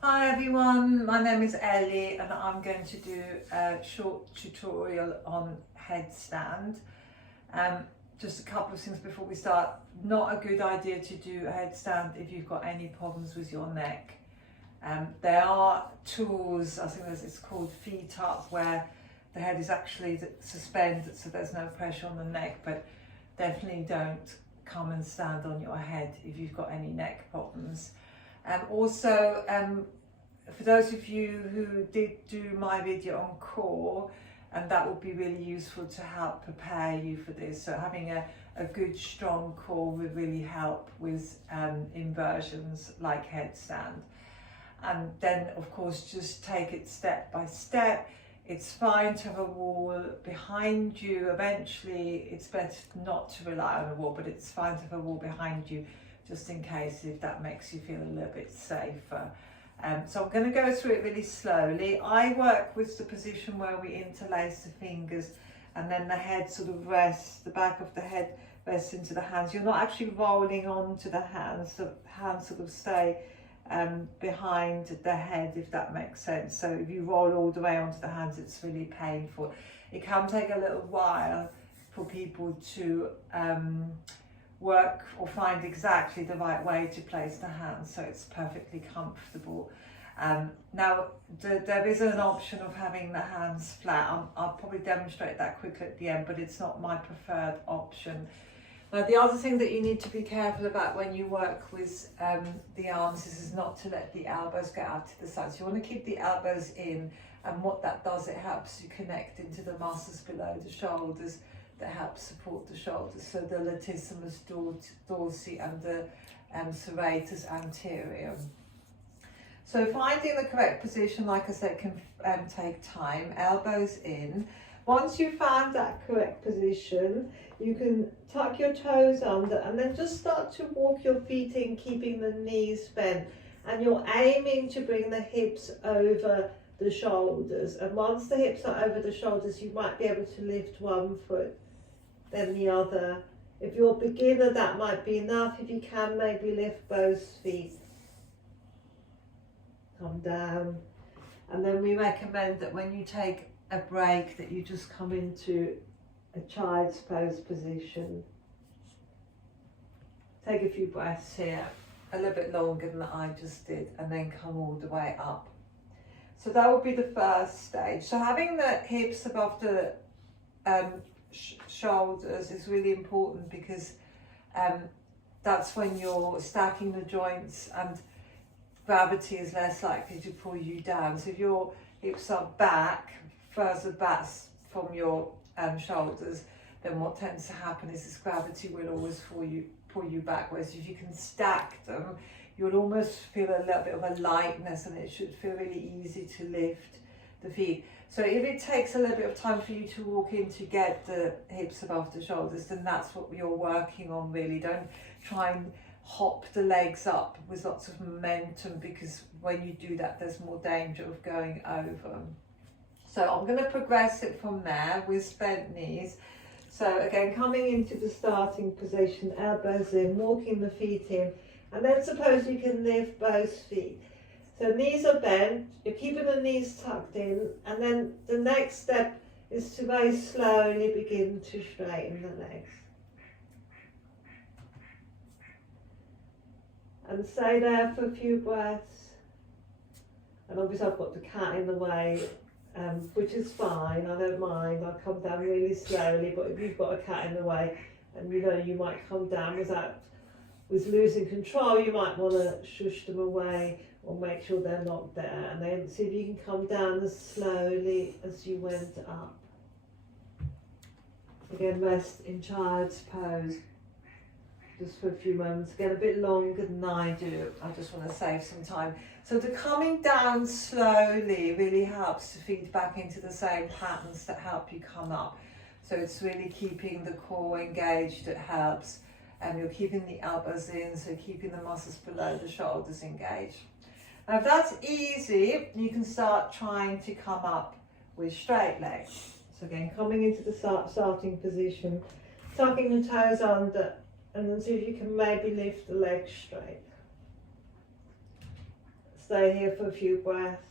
Hi everyone, my name is Ellie and I'm going to do a short tutorial on headstand. Just a couple of things before we start. Not a good idea to do a headstand if you've got any problems with your neck. There are tools, I think it's called feet up, where the head is actually suspended so there's no pressure on the neck, but definitely don't come and stand on your head if you've got any neck problems. Also, for those of you who did do my video on core, and that would be really useful to help prepare you for this. So having a good strong core would really help with inversions like headstand. And then of course just take it step by step. It's fine to have a wall behind you. Eventually it's better not to rely on a wall, but it's fine to have a wall behind you just in case, if that makes you feel a little bit safer. So I'm going to go through it really slowly. I work with the position where we interlace the fingers and then the head sort of rests, the back of the head rests into the hands. You're not actually rolling onto the hands, the hands sort of stay behind the head, if that makes sense. So if you roll all the way onto the hands, it's really painful. It can take a little while for people to work or find exactly the right way to place the hands so it's perfectly comfortable. Now there is an option of having the hands flat. I'll probably demonstrate that quickly at the end, but it's not my preferred option. Now the other thing that you need to be careful about when you work with the arms is not to let the elbows get out to the side. So you want to keep the elbows in, and what that does, it helps you connect into the muscles below the shoulders that helps support the shoulders, so the latissimus dorsi and the serratus anterior. So finding the correct position, like I said, can take time. Elbows in. Once you've found that correct position, you can tuck your toes under and then just start to walk your feet in, keeping the knees bent, and you're aiming to bring the hips over the shoulders. And once the hips are over the shoulders, you might be able to lift one foot, then the other. If you're a beginner, that might be enough. If you can, maybe lift both feet. Come down. And then we recommend that when you take a break, that you just come into a child's pose position. Take a few breaths here, a little bit longer than I just did, and then come all the way up. So that would be the first stage. So having the hips above the shoulders is really important, because that's when you're stacking the joints and gravity is less likely to pull you down. So if your hips are back, further back from your shoulders, then what tends to happen is this gravity will always pull you back. Whereas if you can stack them, you'll almost feel a little bit of a lightness, and it should feel really easy to lift the feet. So if it takes a little bit of time for you to walk in to get the hips above the shoulders, then that's what you're working on really. Don't try and hop the legs up with lots of momentum, because when you do that, there's more danger of going over. So I'm going to progress it from there with bent knees. So again, coming into the starting position, elbows in, walking the feet in, and then suppose you can lift both feet. So knees are bent, you're keeping the knees tucked in, and then the next step is to very slowly begin to straighten the legs. And stay there for a few breaths. And obviously I've got the cat in the way, which is fine, I don't mind. I'll come down really slowly, but if you've got a cat in the way and you know you might come down with losing control, you might want to shush them away or make sure they're not there. And then see if you can come down as slowly as you went up. Again, rest in child's pose just for a few moments. Again, a bit longer than I do. I just want to save some time. So the coming down slowly really helps to feed back into the same patterns that help you come up. So it's really keeping the core engaged that helps. And you're keeping the elbows in, so keeping the muscles below the shoulders engaged. Now if that's easy, you can start trying to come up with straight legs. So again, coming into the starting position, tucking the toes under, and then see if you can maybe lift the legs straight. stay here for a few breaths.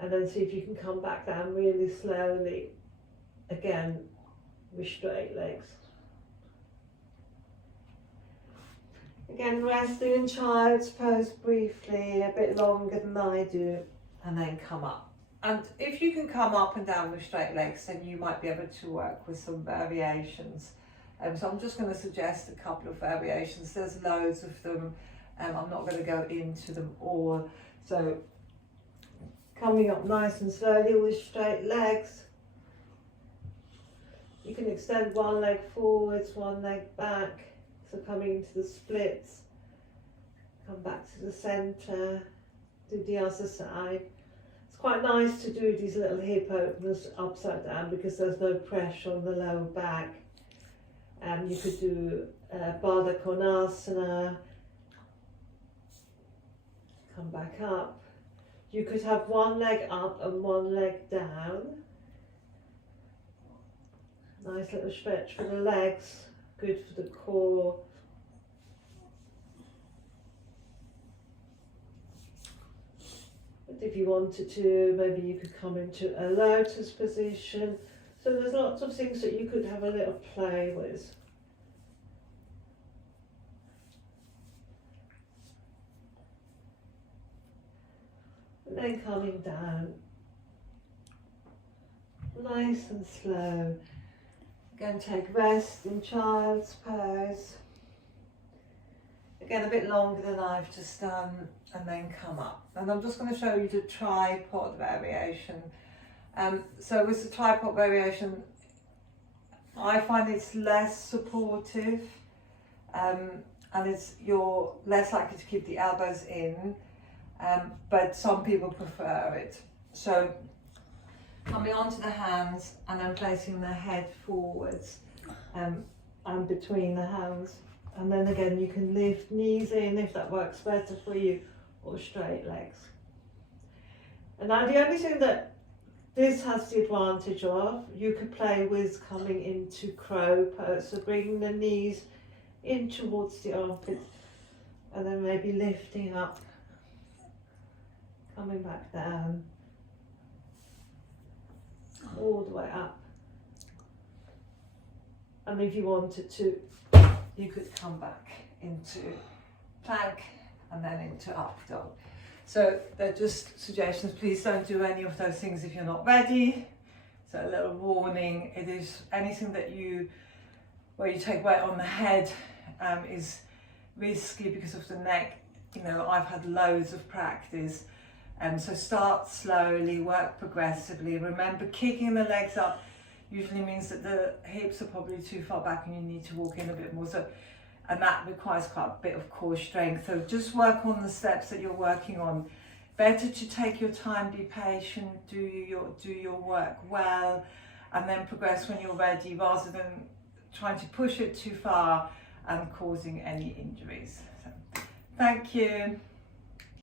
And then see if you can come back down really slowly. Again, with straight legs. Again, resting in child's pose briefly, a bit longer than I do, and then come up. And if you can come up and down with straight legs, then you might be able to work with some variations. So I'm just going to suggest a couple of variations. There's loads of them. I'm not going to go into them all. So coming up nice and slowly with straight legs. You can extend one leg forwards, one leg back. So coming into the splits, come back to the centre, do the other side. It's quite nice to do these little hip openers upside down because there's no pressure on the lower back. You could do Baddha Konasana, come back up. You could have one leg up and one leg down. Nice little stretch for the legs, good for the core. But if you wanted to, maybe you could come into a lotus position. So there's lots of things that you could have a little play with. And then coming down, nice and slow. Again, take rest in child's pose. Again, a bit longer than I've just done, and then come up. And I'm just going to show you the tripod variation. So with the tripod variation, I find it's less supportive, and you're less likely to keep the elbows in, but some people prefer it. So coming onto the hands and then placing the head forwards and between the hands. And then again, you can lift knees in if that works better for you, or straight legs. And now the only thing that this has the advantage of, you could play with coming into crow pose. So bringing the knees in towards the armpits and then maybe lifting up, coming back down, all the way up. And if you wanted to, you could come back into plank and then into up dog. So they're just suggestions. Please don't do any of those things if you're not ready. So a little warning, it is anything that where you take weight on the head is risky because of the neck. You know, I've had loads of practice. So start slowly, work progressively. Remember, kicking the legs up usually means that the hips are probably too far back and you need to walk in a bit more. So, and that requires quite a bit of core strength. So just work on the steps that you're working on. Better to take your time, be patient, do your work well, and then progress when you're ready, rather than trying to push it too far and causing any injuries. So, thank you.